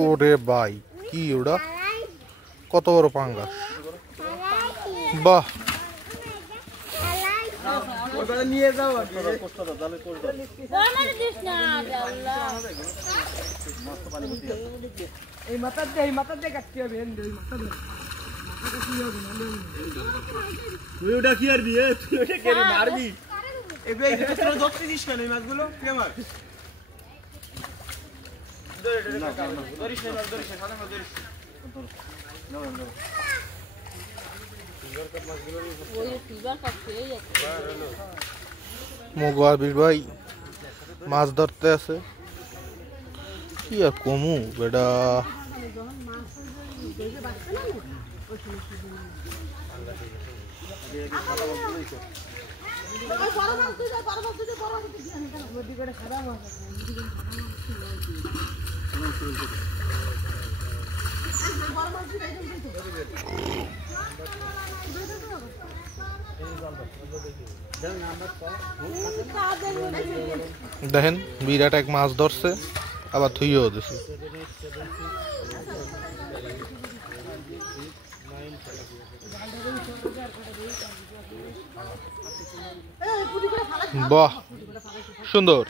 ওরে ভাই কি ওটা কত বড় পাঙ্গাস বাহ নিয়ে যাও এই মাথার দিয়ে কাটতে হবে তুই ওটা কি আর দিয়ে তুই ওটা কেন মারবি এগুলো তোরা ধরতেছিস কেন এই মাছগুলো কে মার মোবাবির ভাই মাছ ধরতে আছে কি আর কমু বেটা দেখেন বিরাট এক মাছ ধরছে আবার থুইও দিছে বাহ সুন্দর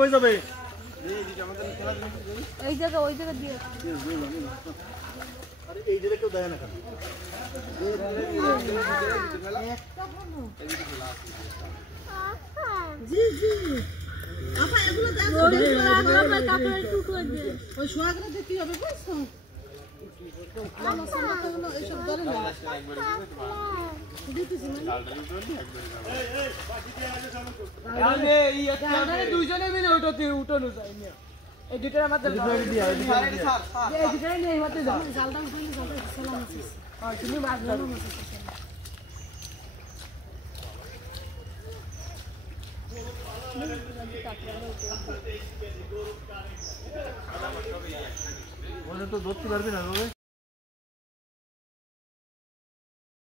কই যাবে এই জায়গা ওই জায়গা দিয়ে আরে এই জায়গা কেউ দেয় না কেন জি জি আপা এগুলো দেখো ওই কাপড়ের টুকরো দিয়ে ওই সোয়াগুলো দিয়ে কি হবে বুঝছো মাছগুলো এইসব ধরে না দিতেছি মানে এই একটা দুইজনে মিলে ওটাতে উঠানো যায় না এই দুটার মধ্যে এই দুটাই নেই মধ্যে জালটা উঠাইলে জালটা সালাম আছে হ্যাঁ তুমি মাছ ধরো ওটা তো ধরতে পারবি না